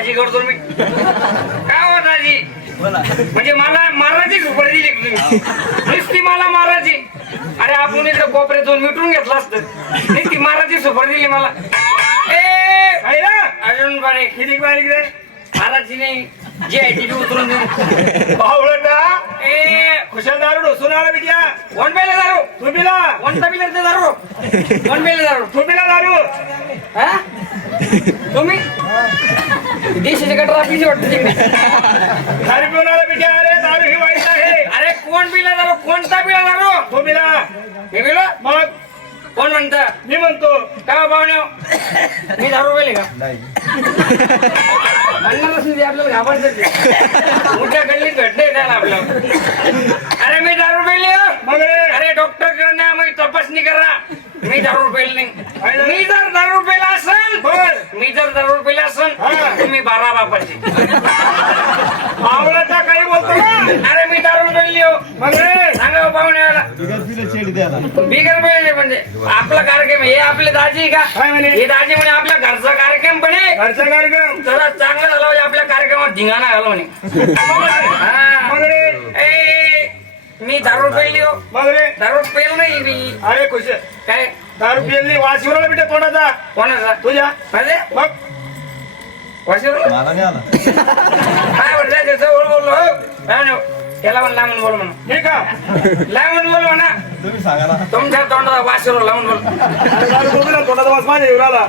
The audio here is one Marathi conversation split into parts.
भाजी करतो मी. काय हो दाजी म्हणजे मला मारायची सुपर दिली का तुम्ही? नुसती मला मारायची. अरे आपण इकडे कोपऱ्यात जाऊन मिटून घेतला असतं. नुसती मारायची सुपर दिली मला. ए अजून बारीक किती बारीक रे मारायची नाही. जी आहे ती उतरून देऊ भावळटा ए. खुशालदार ढोसून आला बिटिया. कोण पेले दारू. तू पिला कोणता पिलर ते दारू कोण पेले दारू. तू पिला दारू? हा? तुम्ही? देशाची गटर आपलीच वाटतं तिकडे पिऊन आला बिटिया अरे दारू ही वाईट आहे. अरे कोण पिला दारू? कोणता पिला दारू? तू पिला मी पिलो मग? कोण म्हणता? मी म्हणतो. काय पाहुणे मी दारू पेले का? म्हणणारच नाही ते आपल्याला घाबरतात ते. मोठ्या गल्लीत भेटते त्याला आपल्याला. अरे मी दारू पेले हो. मग रे? अरे डॉक्टर करणे आम्ही तपासणी करा. मी दारू पेल नाही. मी जर दारू पेला असेल बर मी जर दारू पेला असेल हा. तुम्ही बारा बापाची. भावळटा काही बोलतो का? अरे मी दारू पेली हो मग रे सांगा हो पाहुण्याला बिगर पेले म्हणजे. आपला कार्यक्रम हे आपले दाजी का? काय म्हणे? हे दाजी म्हणे आपल्या घरचा कार्यक्रम पण आहे घरचा कार्यक्रम? जरा चांगला झाला म्हणजे आपल्या कार्यक्रमात धिंगाणा घाला म्हणे. हा. मग रे? ए, मी दारू पेली हो. मग रे? दारू पेल नाही मी. अरे खुश. काय? दारू पिली वास येऊन बिटे तोंडाचा कोणाचा? तुझ्या? माझे? मग? वाशिवलं? काय म्हटलं त्याचं ओळ बोललो हो. त्याला पण लांबून बोल म्हणून. हे का लांबून बोल म्हणा तुमच्या तोंडाला वाशिवलं लावून बोल दारू बघू तोंडाचा वास माझ्या आला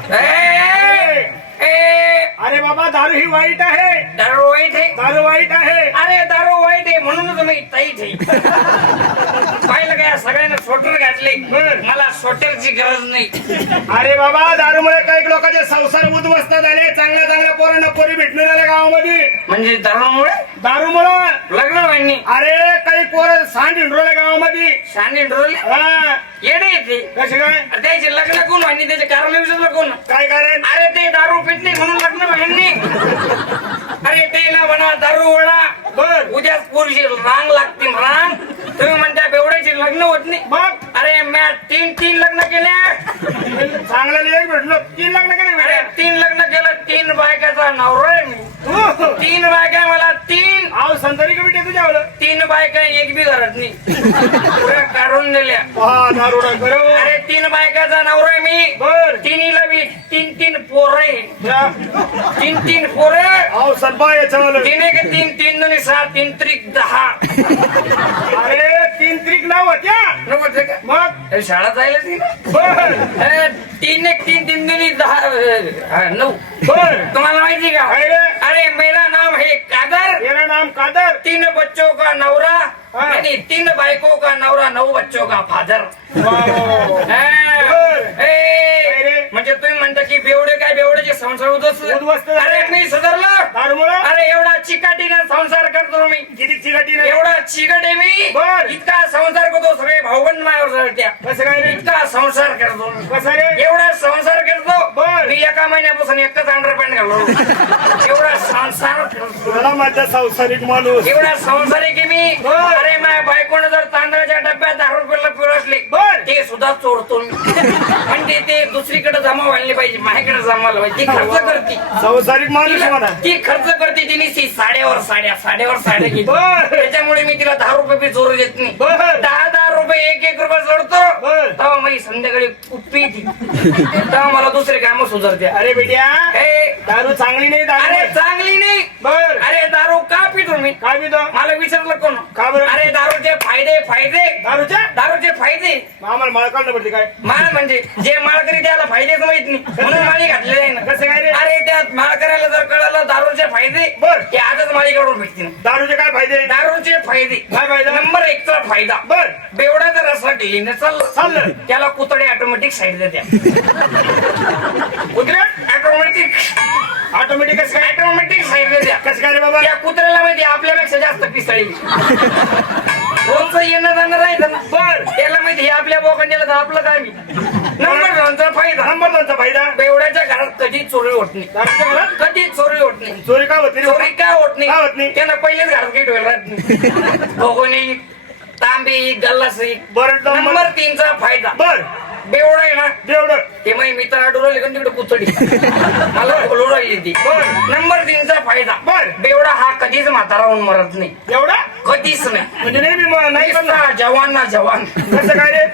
ए, अरे बाबा दारू ही वाईट आहे. दारू वाईट आहे. दारू वाईट आहे. अरे दारू वाईट आहे म्हणून तुम्ही ताईट आहे. पाहिलं काय सगळ्यांना स्वेटर घातले. मला स्वेटरची गरज नाही. अरे बाबा दारूमुळे काही लोकांचे संसार उद्ध्वस्त झाले. चांगल्या चांगल्या पोरांना पोरी भेटून आल्या गावामध्ये. म्हणजे दारूमुळे? दारूमुळं? लग्न व्हायनी अरे काही पोरं सांड हिंडरोल्या गावामध्ये. शाने डोरले हा. येडे येते कसे काय? त्याचे लग्न कोण व्हायनी त्याचे कारण विचारलं कोण? काय कारण? अरे ते दारू पित नाही म्हणून लग्न व्हायनी अरे ते ना म्हणा दारू वडा बर. उद्याच पुरुषी रांग लागतील रांग. तुम्ही म्हणता बेवड्याची लग्न होत नाही. मग? अरे म्या तीन तीन लग्न केले चांगल्याला एक भेटलो. तीन लग्न केले अरे तीन लग्न केलं तीन बायकाचा नवरा आहे मी. तीन बायका मला तीन. आव संतारी का भेटे तुझ्यावर. तीन बायका एक बी घरात नाही. पुऱ्या काढून दिल्या दारुडा अरे तीन बायकाचा नवरा आहे मी. बर. तिन्हीला बी तीन तीन पोर. तीन तीन पोर. सलपा याच्यावर तीन एक तीन तीन दोन्ही सहा तीन त्रिक दहा. अरे तीन त्रिक नाव होत्या. नको ते का? मग? अरे शाळा जायला ती ना? बर. अरे, तीन एक तीन तीन दोन्ही दहा हा, नऊ. बर. तुम्हाला माहिती का? रे? अरे मेरा नाम है कादर. मेरा नाम कादर. तीन बच्चों का नवरा. हाँ। यानी तीन बाइकों का नवरा नौ बच्चों का फादर? म्हणजे तुम्ही म्हणता की बेवडे काय बेवड्याचे संसार उद्ध्वस्त. अरे मी सुधारलो. दारूमुळं? अरे एवढा चिकाटीनं संसार करतो मी. किती चिकाटी नाही एवढा चिकट आहे मी. इतका संसार करतो सगळे भाऊबंद मायावर जळत्या कसं काय इतका संसार करतो. कसं रे? एवढा संसार करतो. मी एका महिन्यापासून एकच अंडरपॅन्ट घाललो एवढा संसार? करतो तुला माझा संसारिक माणूस. एवढा संसार आहे की मी? बर. अरे माझ्या बायकोनं जर तांदळाच्या डब्यात दहा रुपयाला पिळसले बर. ते सुद्धा चोरतो मी म्हणजे ते दुसरीकडे जमा व्हायला पाहिजे माझ्याकडे जमा व्हायला पाहिजे. ती खर्च करते. संसारिक माणूस म्हणा. ती खर्च करते तिने ती साड्यावर साड्या साड्यावर साड्या घेते बर. त्याच्यामुळे मी तिला दहा रुपये बी चोरू देत नाही. बर. दहा दहा रुपये एक एक रुपये जोडतो. तेव्हा माझी संध्याकाळी कुप्पी येते. तेव्हा मला दुसरे काम सुधारते. अरे बेट्या दारू चांगली नाही दारू अरे चांगली नाही. बर. अरे दारू का पितो मी? काय पितो? मला विचारलं कोण? का बरं? अरे दारूचे फायदे फायदे. दारूच्या दारूचे फायदे. आम्हाला कळलं पडते काय? माळ म्हणजे जे माळकरी त्याला फायदेच माहीत नाही. म्हणून माळी घातलेले आहे ना. कसं काय रे? अरे त्यात माळ करायला जर कळालं दारूचे फायदे बर. ते आजच माळीकडून भेटतील. दारूचे काय फायदे? दारूचे फायदे. काय फायदा? नंबर एकचा फायदा. बर. बेवडाचा रस्ता ढिलीने चाललं. चाललं. त्याला कुतडे ऑटोमॅटिक साईड देत्या कुत्र्या ऑटोमॅटिक ऑटोमॅटिक कसं काय? ऑटोमॅटिक साईड देत्या कसं काय रे बाबा? त्या कुत्र्याला माहिती आपल्यापेक्षा जास्त पिसाळी येणं जाणं राहायचं ना. बर. त्याला माहिती हे आपल्या बोकांड्याला तर आपलं काय मी नंबर दोनचा फायदा. नंबर दोनचा फायदा? बेवड्याच्या घरात कधी चोरी होत नाही. घरात? कधी चोरी होत नाही. चोरी काय होती रे? चोरी काय होत नाही? नाही? त्यांना पहिलेच घरात काही ठेवलं राहत नाही. भोगोनी तांबी गल्लासी बरं नंबर नंबर तीनचा फायदा. बर. बेवडा आहे ना? तेवढं ते माझी मित्र डोळले का तिकडे कुतडी मला बोलू राहिली ती. बर. नंबर तीनचा फायदा. बर. बेवडा हा कधीच म्हातारा होऊन मरत नाही. एवढा? कधीच नाही. म्हणजे नेहमी म- नाही नुसता जवान ना जवान. कसं काय रे?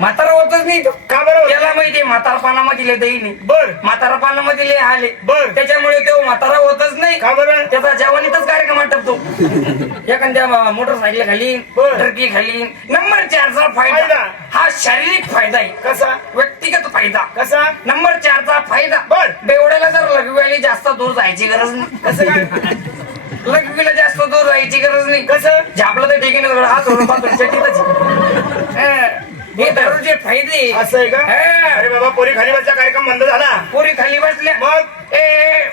म्हातारा होतच नाही तो का बरं? होत? त्याला माहितीये म्हातारपणामध्ये लय दही नाही. बर. म्हातारपणामध्ये लय आले बर. त्याच्यामुळे तो म्हातारा होतच नाही. का बरं? त्याचा जवानीतच कार्यक्रम आटपतो. एखाद्या मोटरसायकल खाली बर. टर्की खाली. नंबर चारचा फायदा. फायदा. हा शारीरिक फायदा आहे. कसा? व्यक्तिगत फायदा. कसा? नंबर चारचा फायदा. बर. बेवड्याला जर लघवीला जास्त दूर जायची गरज नाही. कसं काय? लघवीला जास्त दूर जायची गरज नाही. कसं? झापलं तर ठीक आहे हात हे. दारूचे फायदे. असं आहे का? हा. अरे बाबा पोरी खाली बसचा कार्यक्रम बंद झाला. पोरी खाली बसल्या. मग? ए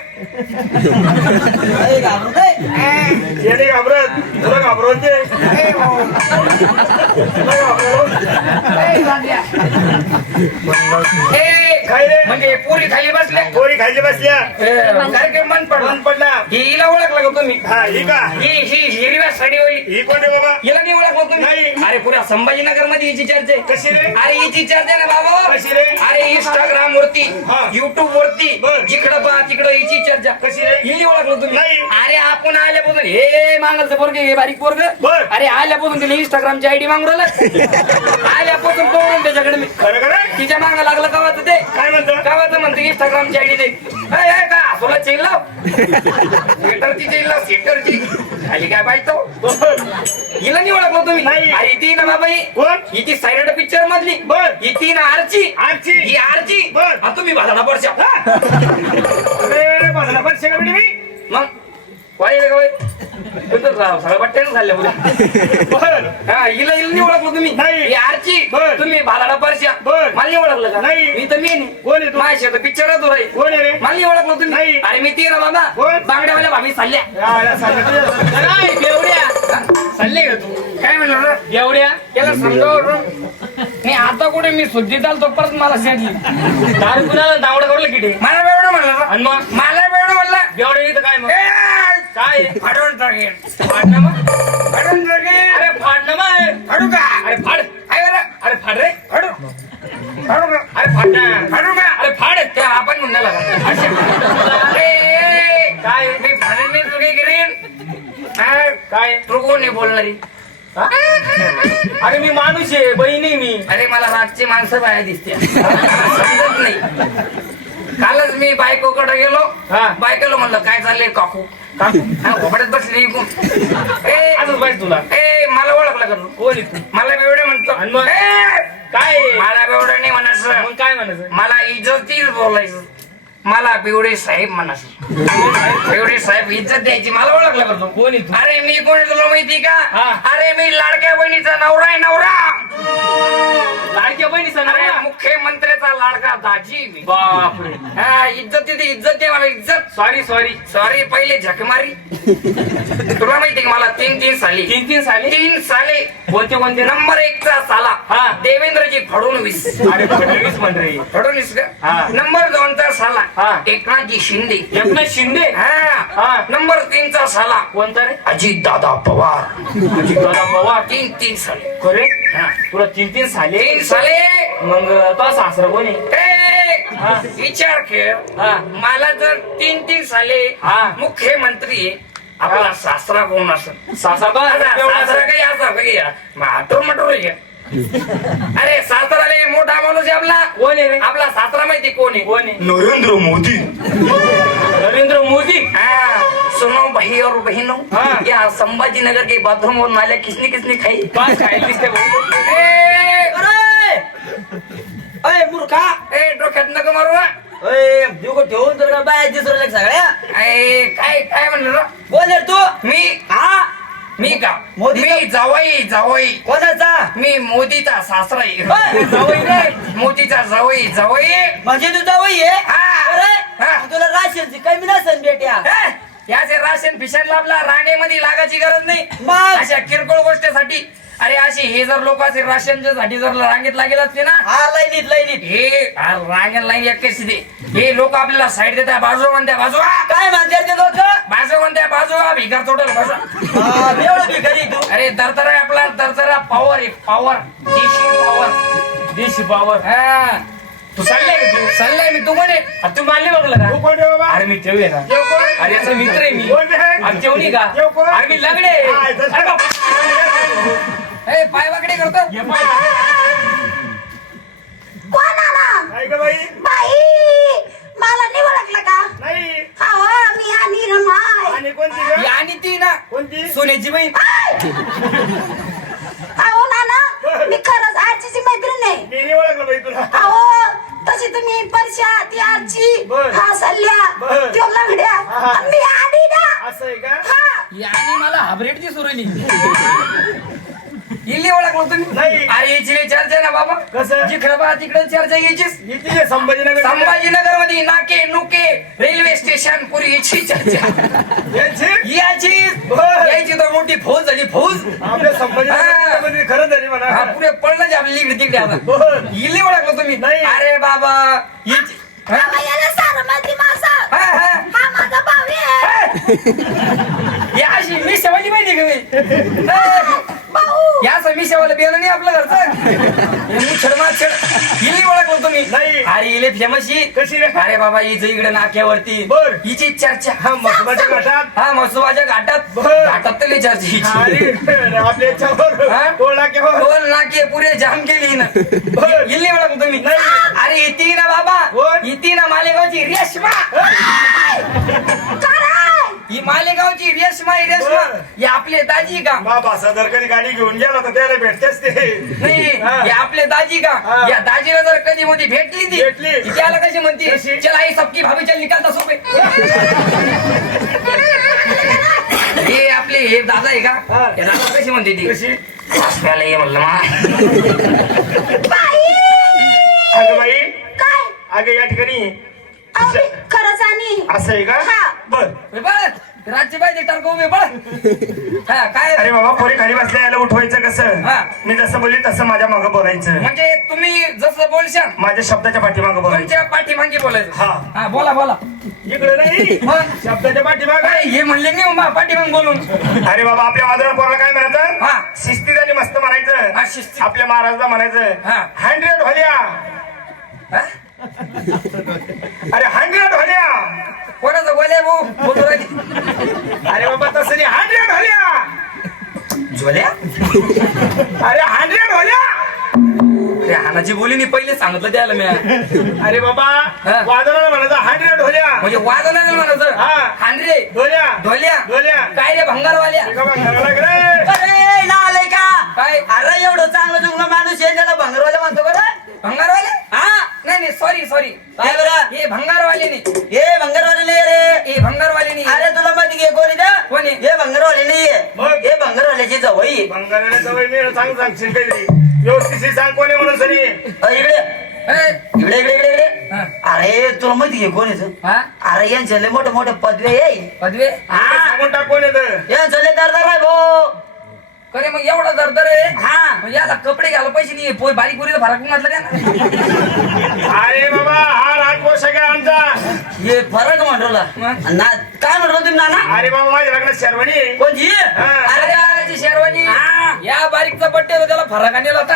येणे घाबरत. तुला घाबरवत तुला घाबरवत? ए रे म्हणजे पोरी खाली बसल्या पोरी खाली बसल्या कार्यक्रम बंद पडला. बंद पडला. हिला ओळखलं का तुम्ही? हा ही का? ही ही हिरव्या साडीवाली ही कोण रे बाबा? हिला नाही ओळखलं नाही. तुम्ही अरे पुऱ्या संभाजीनगरमध्ये हिची चर्चा आहे. कशी रे? अरे हिची चर्चा आहे ना बाबा? कशी रे? अरे इंस्टाग्राम वरती हा. युट्यूब वरती बर. जिकडं पहा तिकडं हिची चर्चा. कशी रे? हिली ओळखलं तुम्ही? नाही. अरे आपण आल्यापासून हे मांगलचं पोरग हे बारीक पोरग. बर. अरे आल्यापासून तिला इंस्टाग्रामची आयडी मागून राहिलं. आल्यापासून पळून त्याच्याकडे मी. खरं खरं? तिच्या मागं लागलं कवाचं ते. काय म्हणतो? गावाचं म्हणते? इंस्टाग्रामची आयडी दे. का? तुला चेन लाव. सेटरची चेन लाव सेटरची खाली काय पाहिजे हिला नाही ओळखलं तुम्ही? नाही. अरे ती ना बाबा ही कोण? ही ती सायड पिक्चर मधली. बर. ही ती ना आरची. आरची. ही आरची. बर. तुम्ही भाजडा पडशा. अरे बसला पण शेगा मी? मग? का सगळं बर. हा हिला हिला नाही ओळखलं तुम्ही. नाही. ही आरची. बर. तुम्ही भालाडा परश्या. बर. मला नाही ओळखलं का? नाही. मी तर मी नाही कोण आहे तू? माझ्या शेतात पिक्चर तू राहील कोण आहे रे? मला नाही ओळखलं तुम्ही. नाही. अरे मी ती ना बाबा. कोण? बांगड्यावाल्या भाभी चालल्या या, या, सांगितलं. काय बेवड्या. चालले का तू? काय म्हणलं रे? बेवड्या? त्याला समजावं मी आता कुठे मी शुद्धी चालतो परत मला शेटली दारू कुणाला दावडं करून किती मला बेवडं म्हणलं रे. आणि मग मला बेवडं म्हणलं. एवढं इथं काय मग? ए, काय? फाडून टाकेन फाड ना मग? फाडून टाकेन अरे मग. फाडू का? अरे फाड. काय बरं. अरे फाड रे. फाडू. फाडू का? अरे फाड. ना फाडू का? अरे फाड. ते आपण ए, काय? मी फाडेन नाही करेन. काय? तू कोण आहे बोलणारी? अरे मी माणूस आहे बहिणी मी. अरे मला रातची माणसं बाहेर दिसते समजत नाही. कालच मी बायकोकडे गेलो. बायकोला म्हणलं काय चाललंय काकू? घोबड्यात बसली. ए, आजच पाहिजे तुला. ए मला ओळखलं का तू? कोण आहे तू? मला बेवडे म्हणतो. आणि मग? ए, काय? आहे? मला बेवडे नाही म्हणायचं. मग काय म्हणायचं? मला इज्जतीच बोलायचं. मला बेवडे साहेब म्हणायचं. बेवडे साहेब इज्जत द्यायची मला ओळखलं का तू कोण आहे तू? अरे मी कोण तुला माहिती का? हा. अरे मी लाडक्या बहिणीचा नवरा आहे नवरा. लाडक्या बहिणीचा अरे नाव मुख्यमंत्र्याचा लाडका दाजी मी. बापरे. हा इज्जत तिथे इज्जत दे मला इज्जत. सॉरी सॉरी सॉरी पहिले झकमारी. तुला माहिती का मला तीन तीन साली? तीन तीन साली? तीन साले. कोणते कोणते? ना नंबर एकचा साला. हा. देवेंद्रजी फडणवीस. अरे फडणवीस मंडळी. फडणवीस का? हा. नंबर दोनचा साला. हा. एकनाथजी शिंदे. एकनाथ शिंदे? हा. हा. नंबर तीनचा साला. कोणता रे? अजित दादा पवार. अजितदादा पवार. तीन तीन साले. खरे? हा. तुला तीन तीन साले? तीन साले. मग तो सासरा कोण आहे? ए, हा. विचार खेळ. हा. मला जर तीन तीन साले हा. मुख्यमंत्री आहे, आपला सासरा कोण असं सासरा तो सासरा काही असा काही मटर मटर अरे सासराले मोठा माणूस कोण आहे रे? आपला सासरा माहिती कोण आहे? कोण आहे? नरेंद्र मोदी. नरेंद्र मोदी? हाँ, सुनो भाई और बहनों हाँ। या संभाजीनगर के बाथरूम और नाले किसने किसने खाई? काय दिसते भाऊ? ए, अरे! मूर्खा! ए, डोक्यात नको मारू हा. देऊ का ठेवून तर का बाय दिसू राहिल्या सगळ्या? ए, काय काय म्हणलं? बोल रे तू. मी? हा? मी का? मोदीचा- मी जावई जावई. कोणाचा? मी मोदीचा सासरा आहे. जावई रे. मोदीचा जावई जावई. म्हणजे तू जावई आहे? हा. अरे हा. तुला राशीची कमी नसेल बेट्या. याचे राशन फिशन आपला रांगेमध्ये लागायची गरज नाही? अशा किरकोळ गोष्टीसाठी अरे अशी हे जर लोक असे राशनच्या साठी जर रांगेत लागेल असते ना हा लाईनीत लाईनीत हे रांगेत लाईन एकच दे. हे लोक आपल्याला साईड देतात बाजू म्हणत्या बाजू काय म्हणतात ते लोक? बाजू म्हणत्या बाजू भिकार टोटल बाजू एवढं भिकारी तू. अरे दरदरा आहे आपला दरदरा पॉवर आहे पॉवर देशी पॉवर देशी पॉवर हा. तू चाललाय का तू? चाललाय मी. तू म्हणे अरे तू मानले बघलं तू का कोण आहे बाबा? अरे मी ठेवूया ना. जेव कोण? अरे याचा मित्र आहे मी. कोण आहे? अरे ठेवली का? कोण? अरे मी लग्न आहे. हा, अरे बाप. ए, पाय वाकडे करतो. ये पाय. कोण आला? काय ग बाई. बाई मला नाही ओळखलं का? नाही. हो मी आणि रमाय आणि कोणती ही ग आणि ती ना. कोणती? सोन्याची बहीण. अहो नाना मी खरंच आरचीची मैत्रीण आहे. मी नाही ओळखलं बाई तुला. अहो तशी तुम्ही परशा ती आरची बर. हा सल्ल्या बर. त्यो लंगड्या हा. आणि मी आली ना असं आहे का हा आणि मला हाबरेट ती सुरली इल्ली ओळखलं तुम्ही नाही. अरे याची लई चर्चा आहे ना बाबा कसं? जिकडे बा तिकडे चर्चा यायचीच इथे संभाजीनगर संभाजीनगरमध्ये नाके नुके रेल्वे स्टेशन पुरी याची चर्चा यांची याची बर. यायची तर मोठी फौज झाली फौज आपल्या संभाजीनगरमध्ये खरं झाली हा, म्हणा पुढे पडलं जे आपल्या इकडे तिकडे आता बर. इल्ली ओळखलं तुम्ही नाही. अरे बाबा हिची- हा? बाबा याला सारं माहिती माझा हा, हा. हा माझा भाऊ आहे ही अशी मी शेवाली माहिती का मी? या असं मी शेवाला बियाणं नाही आपलं घरचं. हे मुछड माछड हिली ओळखलं तुम्ही नाही. अरे इले फेमस ही. कशी रे? अरे बाबा हिचं इकडे नाक्यावरती. बर. हिची चर्चा. हा मसुबाच्या घाटात. हा मसुबाच्या घाटात. बर. घाटात तर लई चर्चा हिची. अरे आपल्या याच्यावर. हा? टोळा केव्हा दोन नाके पुरे जाम केली ना बर. हिल्ली ओळखलं तुम्ही नाही. अरे इती ना बाबा. कोण? इती ना मालेगावची रेशमा. ही मालेगावची रेशमा ही रेशमा. ही आपले दाजी का बाबा सदर कधी गाडी घेऊन गेला तर त्याला भेटतेच ते नाही हा. आपले दाजी का हा. या दाजीला जर कधी मध्ये भेटली ती भेटली. ती त्याला कशी म्हणते कशी? चला ही सबकी भाभी चल निकालता सोपे हे आपले हे दादा आहे का हा. दादा कशी म्हणते ती कशी ये म्हणलं मा बाई अगं बाई काय अगं या ठिकाणी खरंच आणि असं आहे का? हा. बर. हे बघ राज्य पाहिजे टारको उभे? बळ. हा काय? अरे बाबा पोरी खाली बसल्या याला उठवायचं कसं? हा. मी जसं बोलली तसं माझ्या मागं बोलायचं. म्हणजे तुम्ही जसं बोलशाल माझ्या शब्दाच्या पाठीमागं बोलायचं. तुमच्या पाठीमागे बोलायचं. हा. हा बोला बोला. इकडे नाही. मग? शब्दाच्या पाठीमाग. काय हे म्हणले नाही उमा पाठीमाग बोलून? अरे बाबा आपल्या वादळ पोराला काय हा. म्हणायचं शिस्तीत मस्त हा, म्हणायचं. आपल्या महाराजला म्हणायचं. हा. हंड्रेड होल्या. हा? अरे हंड्रेड होल्या! कोणाचं बोले भाऊ? बोलू राहिली. अरे बाबा तसं नाही. हंड्रेड होल्या! झोल्या? अरे हंड्रेड होल्या! अरे हानाची बोली मी पहिले सांगितलं त्याला मी. अरे बाबा हा. वादळाला म्हणायचं हंड्रेड होल्या म्हणजे वाजव नाही म्हणायचं. हा. हानरे ढोल्या. ढोल्या. ढोल्या. काय रे भंगारवाल्या? एका रे. अरे का? काय? अरे एवढं चांगलं चुकलं माणूस आहे त्याला भंगरवाला म्हणतो बरं भंगारवाले हा. नाही नाही सॉरी सॉरी काय बरं? हे भंगारवाले नाही हे भंगरवाले नाही रे. हे भंगारवाले नाही अरे तुला माहिती घे कोणी द्या कोण आहे? हे भंगरवाले नाहीये मग? हे भंगरवाल्याची जवळ. भांगाला जवळ मी सांग सांगशील काहीतरी. व्यवस्थित सांग कोणी म्हणून सरी? अ, इकडे. ए, इकडे इकडे इकडे इकडे. हा. अरे तुला माहिती घे कोण येतं हा? अरे यांचे लय मोठे मोठे पदवे आहे. पदवे? हा. सांगून टाक कोण येतं यांचं लय दरदार आहे भाऊ. करे मग एवढा दरदर आहे? हा. मग याला कपडे घ्यायला पैसे नाही पोय बारीक पुरीला फरक म्हटलं का? अरे बाबा हा राजकोष आहे का आमचा. हे फरक म्हणला मग? ना काय म्हणलो तुम्ही नाना? अरे बाबा माझ्या लग्नात शेरवानी आहे. कोणची? हा. अरे आल्याची शेरवानी. हा. या बारीकचा पट्टे होता, त्याला फरक आणला होता.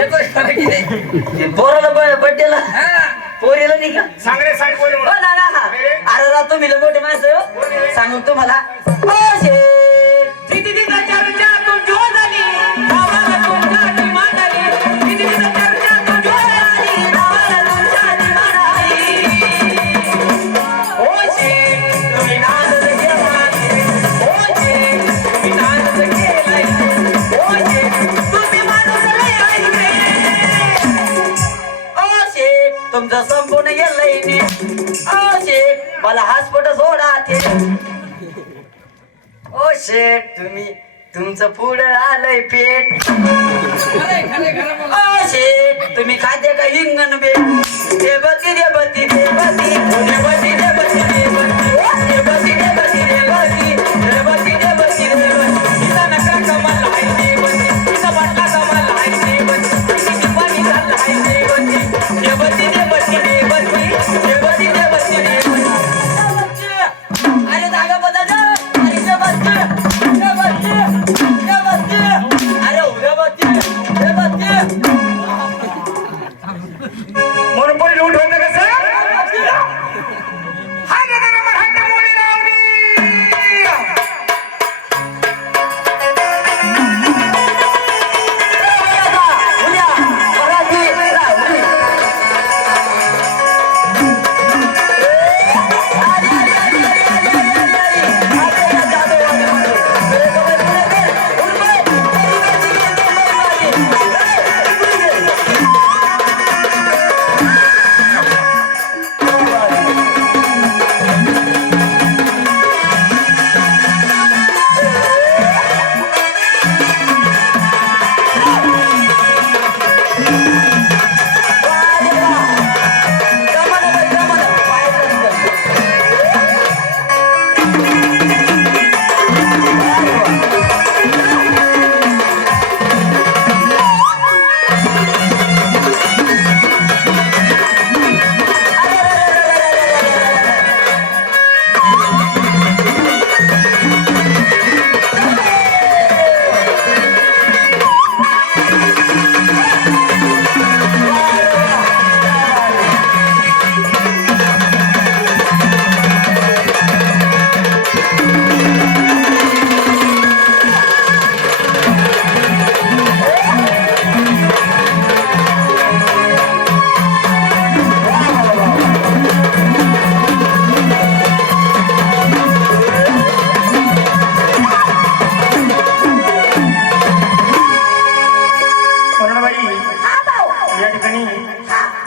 याचा नाही हे पोराला बड्डेला? हा. पोरीला नाही का? सांग रे सांग कोणी हो नाना. अरे राव तुम्ही लय मोठे माणसं हो. सांगू तुम्हाला. ओ शेठ. शेठ तुम्ही तुमचं पुढं आलंय पेट. खरंय, ओ शेठ तुम्ही खाते का हिंगण बे देवती देवती देवती देवती देवती देवती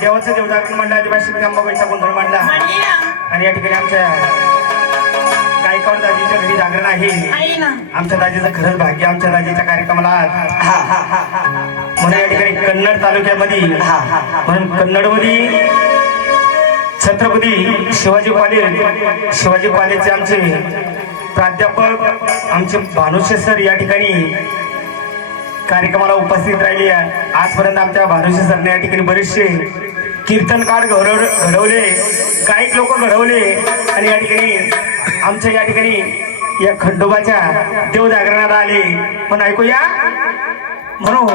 देवाचं देवदार मंडळाच्या भाषेत अंबाबाईचा गोंधळ मांडला. आणि या ठिकाणी आमच्या गायकवाड दाजीच्या घरी जागरण आहे. आमच्या दाजीचं खरंच भाग्य आमच्या दाजीच्या कार्यक्रमाला आज. म्हणून या ठिकाणी कन्नड तालुक्यामध्ये म्हणून कन्नडमध्ये छत्रपती शिवाजी कॉलेज शिवाजी कॉलेजचे आमचे प्राध्यापक आमचे भानुशे सर या ठिकाणी कार्यक्रमाला उपस्थित राहिली. आहे आजपर्यंत आमच्या भानुशी सरने या ठिकाणी बरेचसे कीर्तनकार घडव घडवले गायक लोक घडवले आणि या ठिकाणी आमच्या या ठिकाणी या खंडोबाच्या देवजागरणाला आले. पण ऐकूया. म्हणून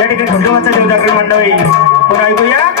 या ठिकाणी खंडोबाचं देवजागरण मंडळ पण ऐकूया.